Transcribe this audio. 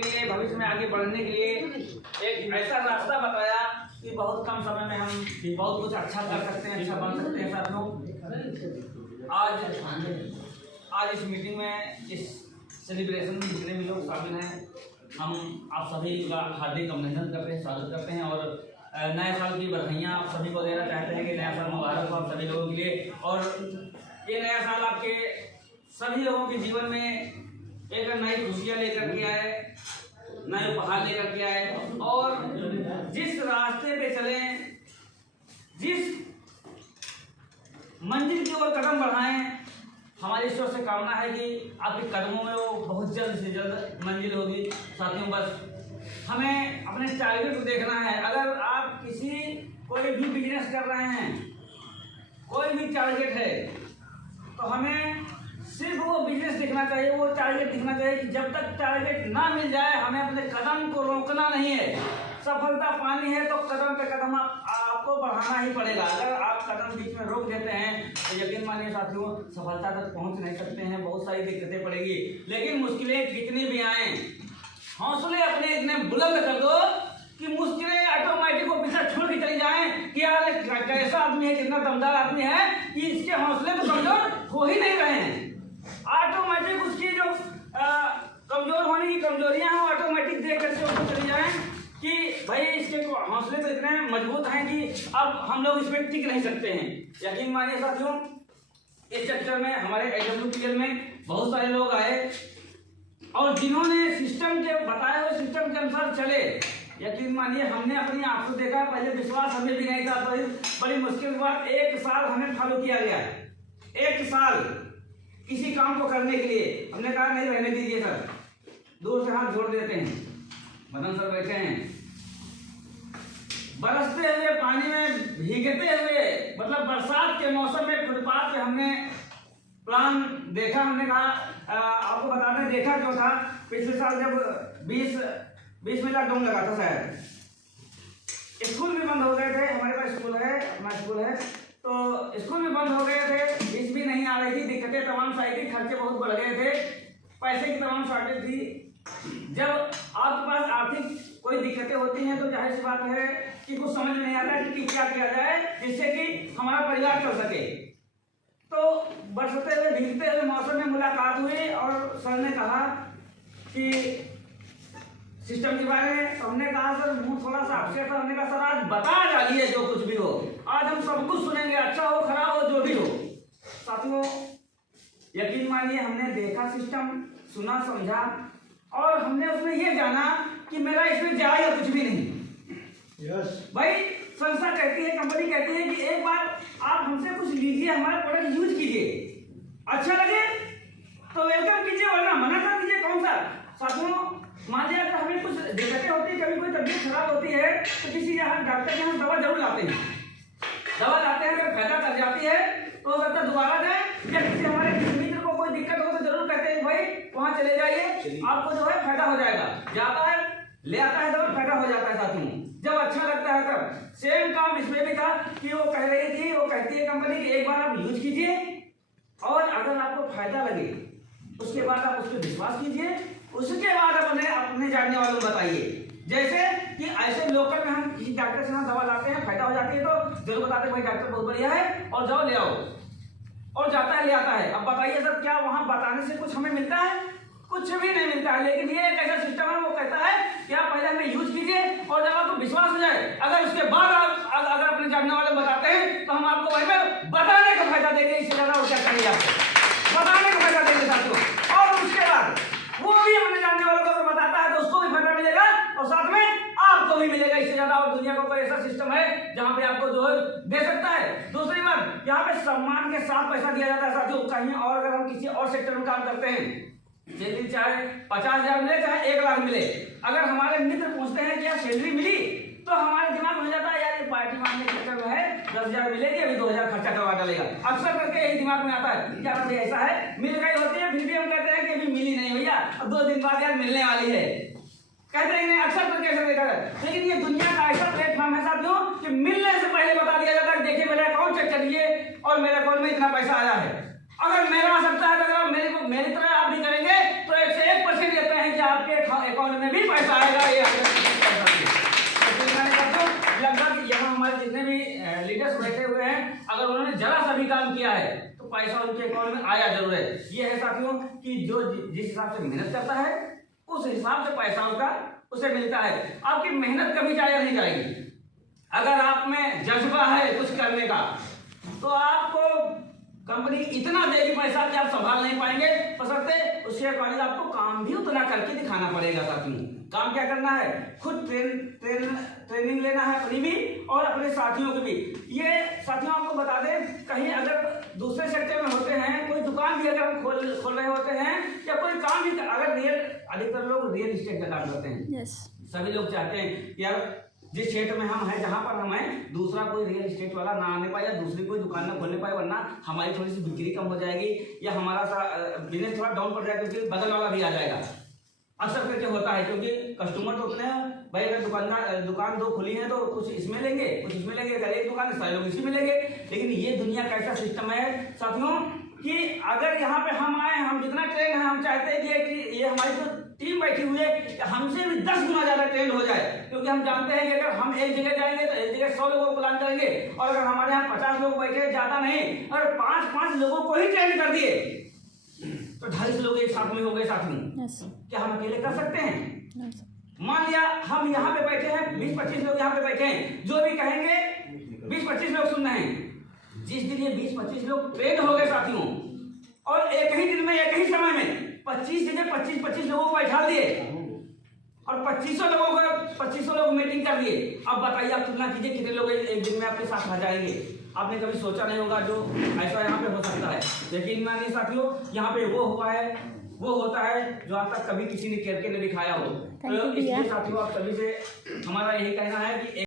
के लिए, भविष्य में आगे बढ़ने के लिए एक ऐसा रास्ता बताया कि बहुत कम समय में हम बहुत कुछ अच्छा कर सकते हैं, अच्छा बन सकते हैं। साथियों, आज इस मीटिंग में, इस सेलिब्रेशन में जितने भी लोग शामिल हैं, हम आप सभी का हार्दिक अभिनंदन करते हैं, स्वागत करते हैं और नए साल की बधाइयाँ आप सभी को देना चाहते हैं कि नया साल मुबारक हो आप सभी लोगों के लिए। और ये नया साल आपके सभी लोगों के जीवन में एक नई खुशियाँ लेकर के आए, नए उपहार लेकर के आए और जिस रास्ते पे चलें, जिस मंजिल की ओर कदम बढ़ाएं, हमारी ईश्वर से कामना है कि आपके कदमों में वो बहुत जल्द से जल्द मंजिल होगी। साथियों, बस हमें अपने टारगेट को देखना है। अगर आप कोई भी बिजनेस कर रहे हैं, कोई भी टारगेट है, तो हमें सिर्फ वो बिजनेस दिखना चाहिए, वो टारगेट दिखना चाहिए कि जब तक टारगेट ना मिल जाए हमें अपने कदम को रोकना नहीं है। सफलता पानी है तो कदम पे कदम आपको बढ़ाना ही पड़ेगा। अगर आप कदम बीच में रोक देते हैं तो यकीन मानिए साथियों, सफलता तक पहुंच नहीं सकते हैं, बहुत सारी दिक्कतें पड़ेगी। लेकिन मुश्किलें कितनी भी आए, हौसले अपने इतने बुलंद कर दो कि मुश्किलें ऑटोमेटिक को पीछे छोड़ के चली जाएं कि यार कैसा आदमी है, कितना दमदार आदमी है कि इसके हौसले तो कमजोर हो ही नहीं रहे हैं। ऑटोमेटिक उसकी जो कमजोर होने की कमजोरियां हैं ऑटोमेटिक देख करके उसको चली जाएं कि भाई इसके हौसले तो इतने मजबूत हैं कि अब हम लोग इसमें टिक नहीं सकते हैं। यकीन मानिए साथियों, इस सेक्टर में हमारे AWPL में बहुत सारे लोग आए और जिन्होंने सिस्टम के बताए हुए सिस्टम के अनुसार चले। यकीन मानिए हमने अपनी आंखों देखा, पहले विश्वास हमें भी नहीं था, बड़ी मुश्किल के बाद 1 साल हमें फॉलो किया गया। 1 साल किसी काम को करने के लिए हमने कहा नहीं रहने दीजिए सर, दूर से हाथ जोड़ देते हैं। मदन सर बैठे हैं, बरसते हुए पानी में भीगते हुए, मतलब बरसात के मौसम में फुटपाथ पे हमने प्लान देखा। हमने कहा आपको बताते हैं देखा क्यों था। पिछले साल जब 20 में लॉकडाउन लगा था, शायद स्कूल भी बंद हो गए थे। हमारे पास स्कूल है, हमारा स्कूल है, तो स्कूल भी बंद हो गए थे, फीस भी नहीं आ रही थी, दिक्कतें तमाम सी थी, खर्चे बहुत बढ़ गए थे, पैसे की तमाम शॉर्टेज थी। जब आपके पास आर्थिक कोई दिक्कतें होती हैं तो जाहिर सी बात है कि कुछ समझ नहीं आता कि क्या किया जाए जिससे कि हमारा परिवार चल सके। तो बरसते हुए भीगते हुए मौसम में मुलाकात हुई और सर ने कहा कि सिस्टम के बारे में। हमने कहा सर मुंह थोड़ा सा अपसेट था, हमने कहा सर आज बता डालिए जो कुछ भी हो, आज हम सब कुछ सुनेंगे, अच्छा हो खराब हो जो भी हो। साथियों, यकीन मानिए हमने देखा सिस्टम, सुना, समझा और हमने उसमें ये जाना कि मेरा इसमें जाएगा कुछ भी नहीं। भाई संस्था कहती है, कंपनी कहती है कि एक बार आप हमसे कुछ लीजिए, हमारा प्रोडक्ट यूज कीजिए, अच्छा लगे तो वेलकम कीजिए वरना मना कर दीजिए। कौन सा साथियों, मान लीजिए अगर हमें कुछ दिक्कतें होती है, कभी कोई तबीयत खराब होती है तो किसी यहाँ डॉक्टर के यहाँ दवा जरूर लाते हैं। दवा लाते हैं, अगर फायदा कर जाती है तो हो सकता है दोबारा जाए, या किसी हमारे मित्र को कोई दिक्कत हो तो जरूर कहते हैं भाई वहाँ चले जाइए, आपको जो है फायदा हो जाएगा। जाता है, ले आता है दवा, फायदा हो जाता है। साथियों, जब अच्छा लगता है तब सेम काम इसमें भी था कि वो कह रही थी, वो कहती है कंपनी कि एक बार आप यूज कीजिए और अगर आपको फायदा लगे उसके बाद आप उस पर विश्वास कीजिए, उसके बाद अपने जानने वालों को बताइए। जैसे कि ऐसे लोकल में हम किसी डॉक्टर से दवा लाते हैं, फायदा हो जाती है तो जरूर बताते हैं भाई डॉक्टर बहुत बढ़िया है और जाओ ले आओ, और जाता है ले आता है। अब बताइए सर क्या वहां बताने से कुछ हमें मिलता है? कुछ भी नहीं मिलता है। लेकिन ये एक ऐसा सिस्टम है, वो कहता है कि आप पहले हमें यूज कीजिए और जब आपको विश्वास हो जाए, अगर उसके बाद आप अगर अपने जानने वाले बताते हैं तो हम आपको वही में बताने का फायदा देंगे। इससे ज्यादा और क्या करेंगे, आपको बताने का फायदा देंगे साथियों। और उसके बाद वो भी अपने जानने वालों को अगर बताता है तो उसको भी फायदा मिलेगा और साथ में आपको भी मिलेगा। इससे ज्यादा और दुनिया का कोई ऐसा सिस्टम है जहां पे आपको जो है दे सकता है। दूसरी बात, यहाँ पे सम्मान के साथ पैसा दिया जाता है साथियों। कहीं और अगर हम किसी और सेक्टर में काम करते हैं, सैलरी चाहे 50,000 मिले चाहे 1 लाख मिले, अगर हमारे मित्र पूछते हैं कि यार सैलरी मिली, तो हमारे दिमाग में हो जाता है यार ये पार्टी मारने के चक्कर में है, 10,000 मिलेगी, अभी 2,000 खर्चा करवा डालेगा। अक्सर करके यही दिमाग में आता है क्या अभी ऐसा है, मिल गई होती है, फिर भी हम कहते हैं कि अभी मिली नहीं भैया, अब 2 दिन बाद यार मिलने वाली है, कहते हैं नहीं। अक्सर करके ऐसा देखा है। लेकिन ये दुनिया का ऐसा प्लेटफॉर्म है साथियों कि मिलने से पहले बता दिया जाता है देखिए मेरा अकाउंट चेक करिए और मेरे अकाउंट में इतना पैसा आया है। अगर मेरा आ सकता है तो अगर मेरी तरह आप भी करेंगे तो 101% कहते हैं कि आपके अकाउंट में भी पैसा आएगा, ये 100% कर सकते हैं। तो मैंने कहा लगभग यहाँ हमारे जितने भी लीडर्स बैठे हुए हैं, अगर उन्होंने जरा सा भी काम किया है तो पैसा उनके अकाउंट में आया जरूर है। ये है साथियों कि जो जिस हिसाब से मेहनत करता है उस हिसाब से पैसा उसका उसे मिलता है। आपकी मेहनत कभी जाया नहीं जाएगी। अगर आप में जज्बा है कुछ करने का तो आपको कंपनी इतना देगी पैसा कि आप संभाल नहीं पाएंगे, बशर्ते उसके अकॉर्डिंग आपको काम भी उतना करके दिखाना पड़ेगा। साथियों काम क्या करना है, खुद ट्रेनिंग लेना है अपनी भी और अपने साथियों की भी। ये साथियों आपको बता दें, कहीं अगर दूसरे सेक्टर में होते हैं, कोई दुकान भी अगर खोल रहे होते हैं या कोई काम भी, अगर अधिकतर लोग रियल एस्टेट का काम करते हैं। सभी लोग चाहते हैं यार जिस क्षेत्र में हम हैं, जहां पर हम हैं, दूसरा कोई रियल एस्टेट वाला ना आने पाए या दूसरी कोई दुकान ना खोलने पाए, वरना हमारी थोड़ी सी बिक्री कम हो जाएगी या हमारा सा बिजनेस थोड़ा डाउन पड़ जाएगा, क्योंकि बगल वाला भी आ जाएगा। अक्सर करके होता है, क्योंकि कस्टमर तो उतने हैं भाई, अगर दुकान 2 खुली है तो कुछ इसमें लेंगे, कुछ इसमें लेंगे, अगर एक दुकान है सारे लोग इसी में लेंगे। लेकिन ये दुनिया का ऐसा सिस्टम है साथियों कि अगर यहाँ पे हम आए, हम जितना ट्रेंड है, हम चाहते हैं कि ये हमारी जो टीम बैठी हुई है हमसे भी 10 गुना ज्यादा ट्रेंड हो जाए, क्योंकि हम जानते हैं कि अगर हम एक जगह जाएंगे तो एक जगह 100 लोगों को प्लान करेंगे, और अगर हमारे यहाँ 50 लोग बैठे, ज्यादा नहीं, अगर 5-5 लोगों को ही ट्रेंड कर दिए तो 250 लोग एक साथ में हो गए। साथियों क्या हम अकेले कर सकते हैं? मान लिया हम यहाँ पे बैठे हैं, 20-25 लोग यहाँ पे बैठे हैं, जो भी कहेंगे 20-25 लोग सुन रहे हैं। जिस दिन ये 20-25 लोग ट्रेंड हो गए साथियों, और एक ही दिन में एक ही समय में 25 जगह 25 लोगों को बैठा दिए और 2500 लोग मीटिंग कर दिए। अब बताइए, आप तुलना कीजिए कितने लोग एक दिन में आपके साथ आ जाएंगे। आपने कभी सोचा नहीं होगा जो ऐसा यहाँ पे हो सकता है। लेकिन मानिए साथियों, यहाँ पे वो हुआ है, वो होता है जो आज तक कभी किसी ने करके नहीं दिखाया हो। तो इसलिए साथियों आप सभी से हमारा यही कहना है कि